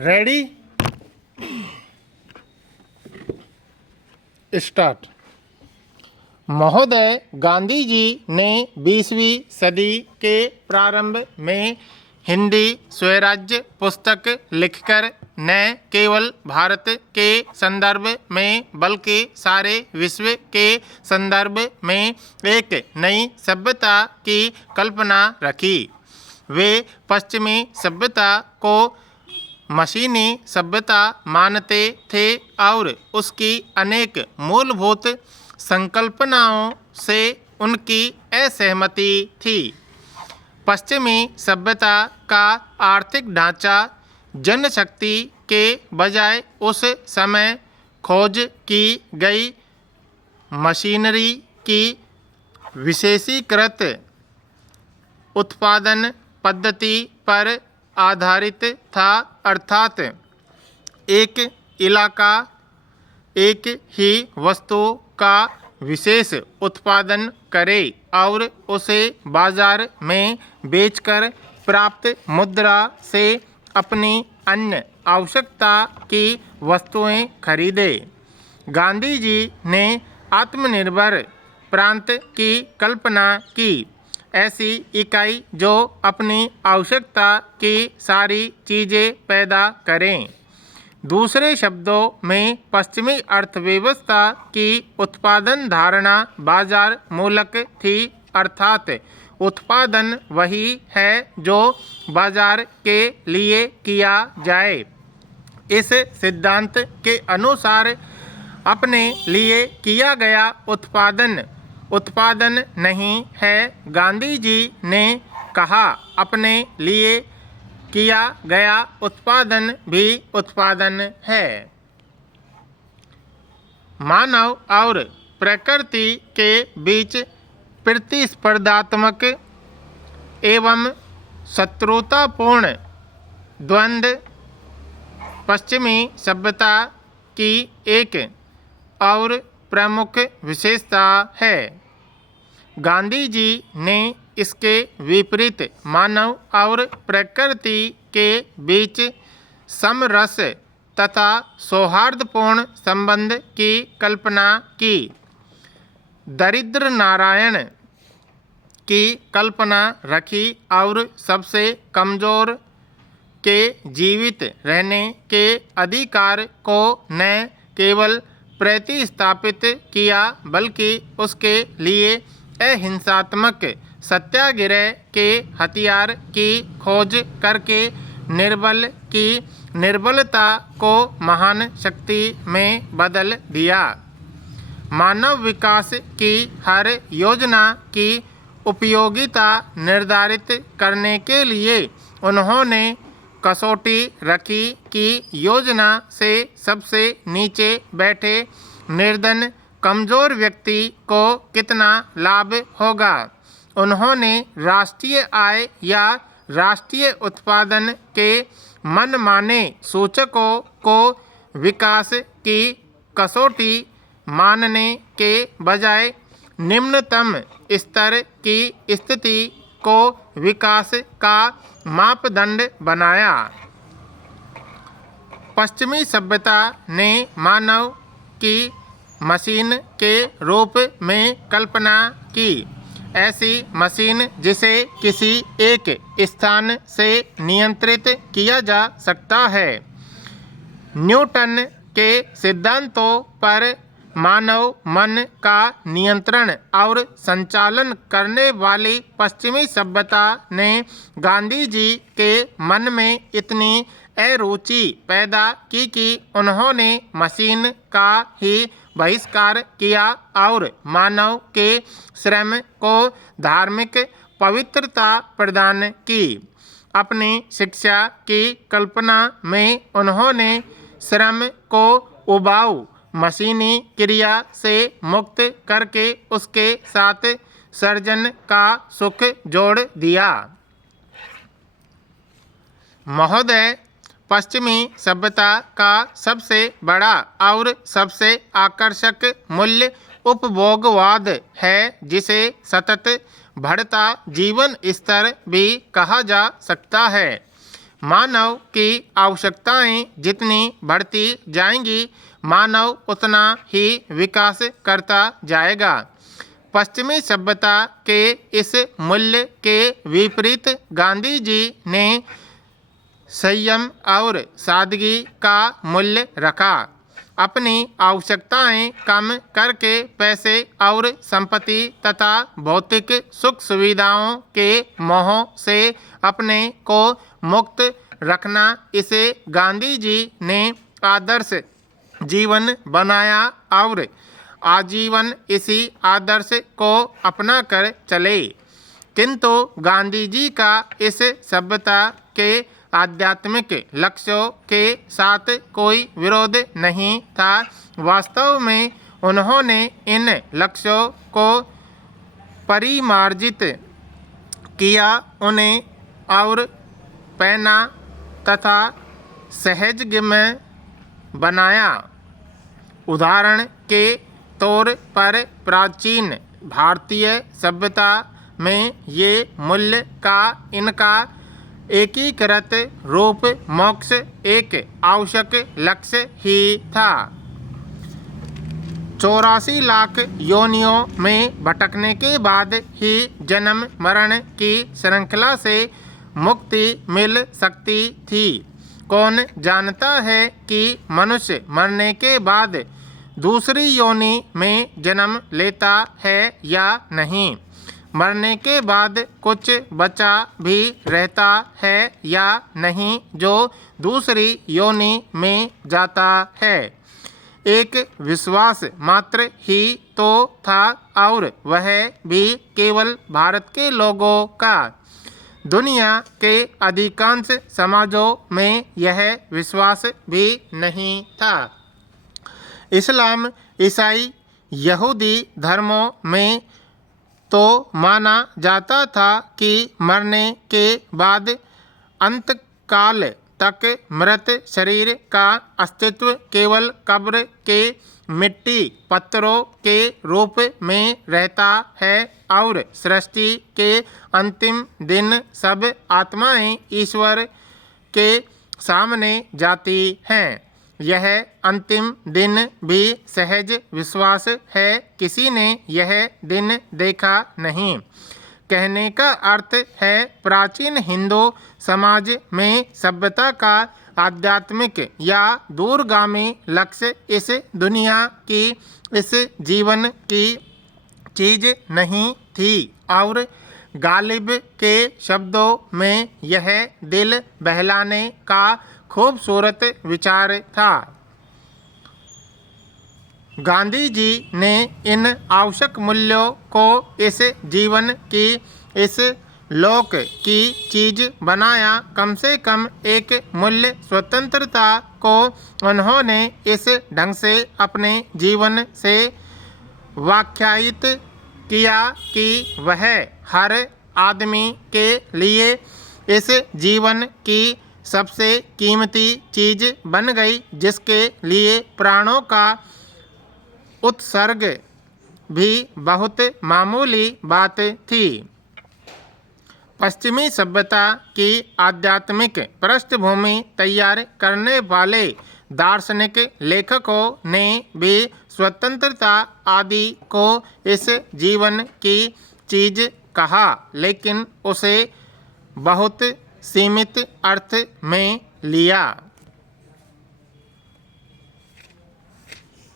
Ready start. महोदय, गांधी जी ने 20वीं सदी के प्रारंभ में हिंदी स्वराज्य पुस्तक लिखकर न केवल भारत के संदर्भ में बल्कि सारे विश्व के संदर्भ में एक नई सभ्यता की कल्पना रखी। वे पश्चिमी सभ्यता को मशीनी सभ्यता मानते थे और उसकी अनेक मूलभूत संकल्पनाओं से उनकी असहमति थी। पश्चिमी सभ्यता का आर्थिक ढांचा जनशक्ति के बजाय उस समय खोज की गई मशीनरी की विशेषीकृत उत्पादन पद्धति पर आधारित था, अर्थात एक इलाका एक ही वस्तु का विशेष उत्पादन करे और उसे बाजार में बेचकर प्राप्त मुद्रा से अपनी अन्य आवश्यकता की वस्तुएं खरीदे। गांधी जी ने आत्मनिर्भर प्रांत की कल्पना की, ऐसी इकाई जो अपनी आवश्यकता की सारी चीज़ें पैदा करें। दूसरे शब्दों में पश्चिमी अर्थव्यवस्था की उत्पादन धारणा बाजार मूलक थी, अर्थात उत्पादन वही है जो बाजार के लिए किया जाए। इस सिद्धांत के अनुसार अपने लिए किया गया उत्पादन नहीं है। गांधी जी ने कहा, अपने लिए किया गया उत्पादन भी उत्पादन है। मानव और प्रकृति के बीच प्रतिस्पर्धात्मक एवं शत्रुतापूर्ण द्वंद्व पश्चिमी सभ्यता की एक और प्रमुख विशेषता है। गांधी जी ने इसके विपरीत मानव और प्रकृति के बीच समरस तथा सौहार्दपूर्ण संबंध की कल्पना की। दरिद्र नारायण की कल्पना रखी और सबसे कमज़ोर के जीवित रहने के अधिकार को न केवल प्रतिस्थापित किया बल्कि उसके लिए अहिंसात्मक सत्याग्रह के हथियार की खोज करके निर्बल की निर्बलता को महान शक्ति में बदल दिया। मानव विकास की हर योजना की उपयोगिता निर्धारित करने के लिए उन्होंने कसौटी रखी कि योजना से सबसे नीचे बैठे निर्धन कमज़ोर व्यक्ति को कितना लाभ होगा। उन्होंने राष्ट्रीय आय या राष्ट्रीय उत्पादन के मनमाने सूचकों को विकास की कसौटी मानने के बजाय निम्नतम स्तर की स्थिति को विकास का मापदंड बनाया। पश्चिमी सभ्यता ने मानव की मशीन के रूप में कल्पना की, ऐसी मशीन जिसे किसी एक स्थान से नियंत्रित किया जा सकता है। न्यूटन के सिद्धांतों पर मानव मन का नियंत्रण और संचालन करने वाली पश्चिमी सभ्यता ने गांधी जी के मन में इतनी अरुचि पैदा की कि उन्होंने मशीन का ही बहिष्कार किया और मानव के श्रम को धार्मिक पवित्रता प्रदान की। अपनी शिक्षा की कल्पना में उन्होंने श्रम को उबाऊ मशीनी क्रिया से मुक्त करके उसके साथ सर्जन का सुख जोड़ दिया। महोदय, पश्चिमी सभ्यता का सबसे बड़ा और सबसे आकर्षक मूल्य उपभोगवाद है, जिसे सतत बढ़ता जीवन स्तर भी कहा जा सकता है। मानव की आवश्यकताएं जितनी बढ़ती जाएंगी, मानव उतना ही विकास करता जाएगा। पश्चिमी सभ्यता के इस मूल्य के विपरीत गांधी जी ने संयम और सादगी का मूल्य रखा। अपनी आवश्यकताएं कम करके पैसे और संपत्ति तथा भौतिक सुख सुविधाओं के मोह से अपने को मुक्त रखना, इसे गांधी जी ने आदर्श जीवन बनाया और आजीवन इसी आदर्श को अपना कर चले। किंतु गांधी जी का इस सभ्यता के आध्यात्मिक लक्ष्यों के साथ कोई विरोध नहीं था। वास्तव में उन्होंने इन लक्ष्यों को परिमार्जित किया, उन्हें और पहना तथा सहजगम्य बनाया। उदाहरण के तौर पर प्राचीन भारतीय सभ्यता में ये मूल्य का इनका एकीकृत रूप मोक्ष एक आवश्यक लक्ष्य ही था। 84 लाख योनियों में भटकने के बाद ही जन्म मरण की श्रृंखला से मुक्ति मिल सकती थी। कौन जानता है कि मनुष्य मरने के बाद दूसरी योनि में जन्म लेता है या नहीं? मरने के बाद कुछ बचा भी रहता है या नहीं जो दूसरी योनि में जाता है? एक विश्वास मात्र ही तो था, और वह भी केवल भारत के लोगों का। दुनिया के अधिकांश समाजों में यह विश्वास भी नहीं था। इस्लाम, ईसाई, यहूदी धर्मों में तो माना जाता था कि मरने के बाद अंतकाल तक मृत शरीर का अस्तित्व केवल कब्र के मिट्टी पत्थरों के रूप में रहता है और सृष्टि के अंतिम दिन सब आत्माएं ईश्वर के सामने जाती हैं। यह अंतिम दिन भी सहज विश्वास है, किसी ने यह दिन देखा नहीं। कहने का अर्थ है, प्राचीन हिंदू समाज में सभ्यता का आध्यात्मिक या दूरगामी लक्ष्य इस दुनिया की, इस जीवन की चीज नहीं थी, और गालिब के शब्दों में यह दिल बहलाने का खूबसूरत विचार था। गांधी जी ने इन आवश्यक मूल्यों को इस जीवन की, इस लोक की चीज बनाया। कम से कम एक मूल्य स्वतंत्रता को उन्होंने इस ढंग से अपने जीवन से व्याख्यायित किया कि वह हर आदमी के लिए इस जीवन की सबसे कीमती चीज बन गई, जिसके लिए प्राणों का उत्सर्ग भी बहुत मामूली बात थी। पश्चिमी सभ्यता की आध्यात्मिक पृष्ठभूमि तैयार करने वाले दार्शनिक लेखकों ने भी स्वतंत्रता आदि को इस जीवन की चीज कहा, लेकिन उसे बहुत सीमित अर्थ में लिया।